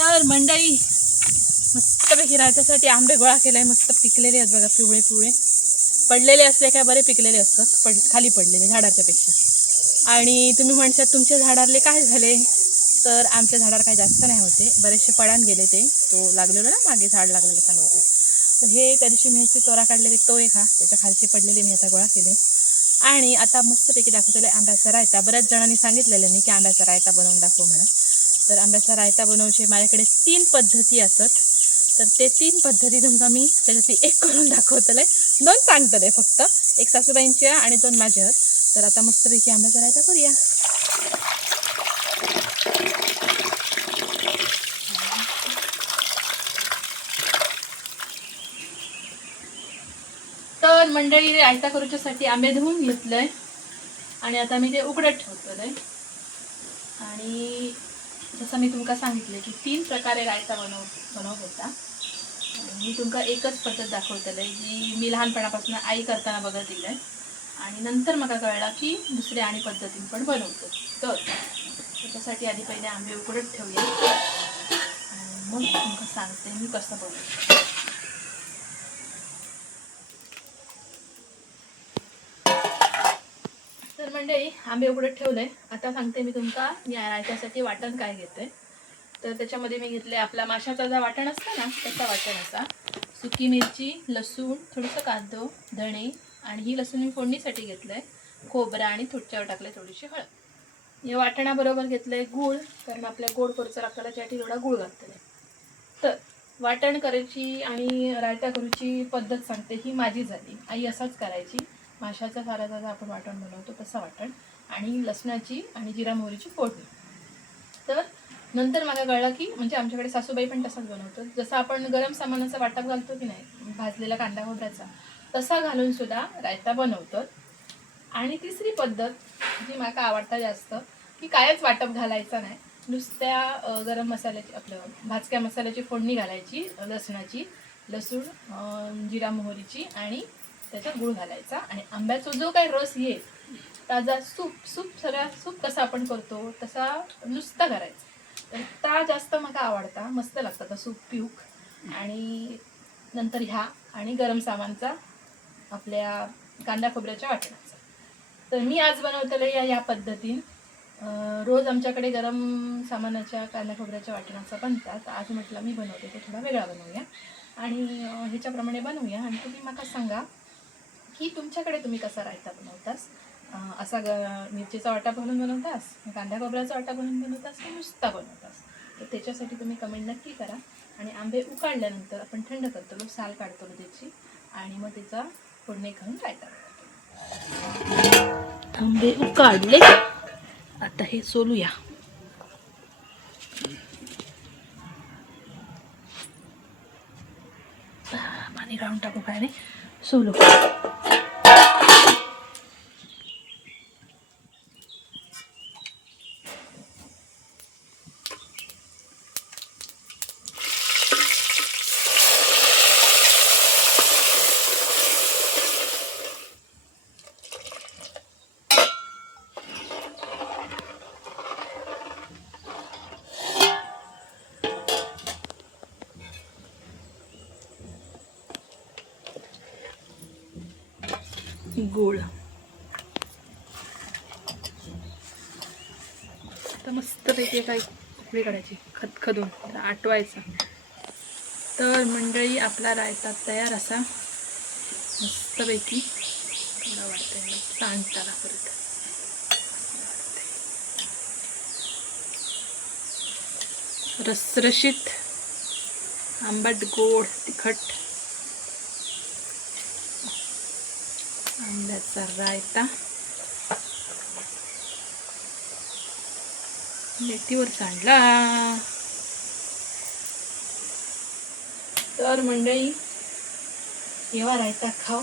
तर मंडळी मस्तपैकी राहण्यासाठी आंबे गोळा केलाय, मस्त पिकलेले आहेत बघा, पिवळे पिवळे पडलेले असले काय बरे पिकलेले असतात, खाली पडलेले झाडाच्या पेक्षा. आणि तुम्ही म्हणशात तुमच्या झाडारले काय झाले, तर आमच्या झाडावर काही जास्त नाही होते, बरेचसे पडान गेले. ते तो लागलेलो ना मागे झाड लागलेलं चांगलं होते, तर हे त्या दिवशी मी ह्याची तोरा काढलेले तो एक हा, त्याच्या खालचे पडलेले मी आता गोळा केले. आणि आता मस्तपैकी दाखवलेलं आहे आंब्याचा रायता. बऱ्याच जणांनी सांगितलेलं नाही की आंब्याचा रायता बनवून दाखव म्हणून. तर आंब्याचा रायता बनवचे माझ्याकडे 3 पद्धती असतात. तर ते 3 पद्धती तुमका मी त्याच्यातली एक करून दाखवतले. 2 सांगतले फक्त, एक सासूबाईंची आणि 2 माझ्या आहेत. तर आता मस्तपैकी आंब्याचा रायता करूया. तर मंडळी रायता करूच्यासाठी आंबे धुवून घेतलंय आणि आता मी ते उकडत ठेवतोय. आणि जसं मी तुमका सांगितलं की 3 प्रकारे रायता बनवत होता. मी तुमका एकच पद्धत दाखवतले जी मी लहानपणापासून आई करताना बघत येईल आणि नंतर मला कळला की दुसऱ्या आणि पद्धतीने पण बनवतो. तर त्याच्यासाठी आधी पहिले आंबे उकडत ठेवले आणि मग तुमका सांगते मी कसं बनवतो. तर मंडळी आंबे उकडत ठेवले. आता सांगते मी तुमका मी रायत्यासाठी वाटण काय घेते. तर त्याच्यामध्ये मी घेतले आपला माशाचा जो वाटण असतं ना त्याचा वाटण असा, सुकी मिरची, लसूण, थोडंसं कांदो, धणे आणि ही लसूण मी फोडणीसाठी घेतलंय, खोबरा आणि थोडच्यावर टाकले थोडीशी हळद. या वाटणाबरोबर घेतलंय गूळ, कारण आपल्या गोड करूचा आपल्याला त्यासाठी थोडा गूळ घातलेला. तर वाटण करायची आणि रायता करूची पद्धत सांगते, ही माझी झाली. आई असाच करायची, माशाचा साराचा आपण वाटण बनवतो तसं वाटण, आणि लसणाची आणि जिरा मोहरीची फोडणी. तर नंतर मला कळलं की म्हणजे आमच्याकडे सासूबाई पण तसाच बनवतो, जसं आपण गरम सामानाचा वाटप घालतो की नाही भाजलेला कांदा खोबऱ्याचा, तसा घालून सुद्धा रायता बनवतो. आणि तिसरी पद्धत जी मला आवडता जास्त, की कायच वाटप घालायचं नाही, नुसत्या गरम मसाल्याची आपलं भाजक्या मसाल्याची फोडणी घालायची, लसणाची, लसूण, जिरा मोहरीची आणि त्याच्यात गूळ घालायचा आणि आंब्याचा जो काही रस येईल ताजा सूप कसा आपण करतो तसा नुसता करायचा. तर ता जास्त मला आवडता, मस्त लागतं का सूप पिऊक. आणि नंतर ह्या आणि गरम सामानचा आपल्या कांदा खोबऱ्याच्या वाटणाचा. तर मी आज बनवतेले या पद्धतीने. रोज आमच्याकडे गरम सामानाच्या कांदा खोबऱ्याच्या वाटणाचा बनतात. आज म्हटलं मी बनवते तो थोडा वेगळा बनवूया आणि ह्याच्याप्रमाणे बनवूया. आणि तुम्ही मला सांगा की तुमच्याकडे तुम्ही कसा रायता बनवतास, असा मिरचीचा वाटा घालून बनवतास, कांदा खोबऱ्याचा वाटा घालून बनवतास की नुसता बनवतास. तर त्याच्यासाठी तुम्ही कमेंट नक्की करा. आणि आंबे उकाडल्यानंतर आपण थंड करतो, साल काढतो त्याची आणि मग त्याचा फोडणी घालून रायता बनवतो. आंबे उकाडले, आता हे सोलूया. पाणी काढून टाकू काय नाही, सोलू. गूळ आता मस्तपैकी काही उकळी काढायची, खदखदून आटवायचा. तर मंडळी आपला रायता तयार असा मस्तपैकी. थोडा वाटतंय सांडताना परत रसरशीत आंबट गोड तिखट आंब्याचा रायता मेथीवर सांडला. तर मंडळी केव्हा रायता खाऊ.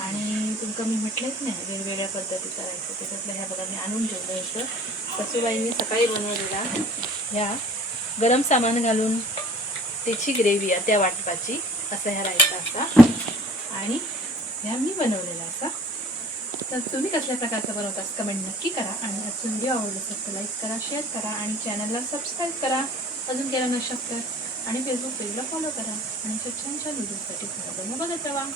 आणि तुमका मी म्हटलंच नाही वेगवेगळ्या पद्धतीचा रायता, त्याच्यातल्या ह्या बघा मी आणून ठेवलं होतं, सासूबाईंनी सकाळी बनवलेला. ह्या गरम सामान घालून त्याची ग्रेव्ही आहे त्या वाटपाची, असा ह्या रायता असा. आणि ह्या मी बनवलेला असा. तर तुम्ही कसल्या प्रकारचा बनवतास कमेंट नक्की करा. आणि आजचा व्हिडिओ आवडला असेल तर लाईक करा, शेअर करा आणि चॅनलला सबस्क्राईब करा. अजून केलं नसेल तर आणि फेसबुक पेजला फॉलो करा आणि अशा छान छान व्हिडिओसाठी फॉलो करणं बघत राहा.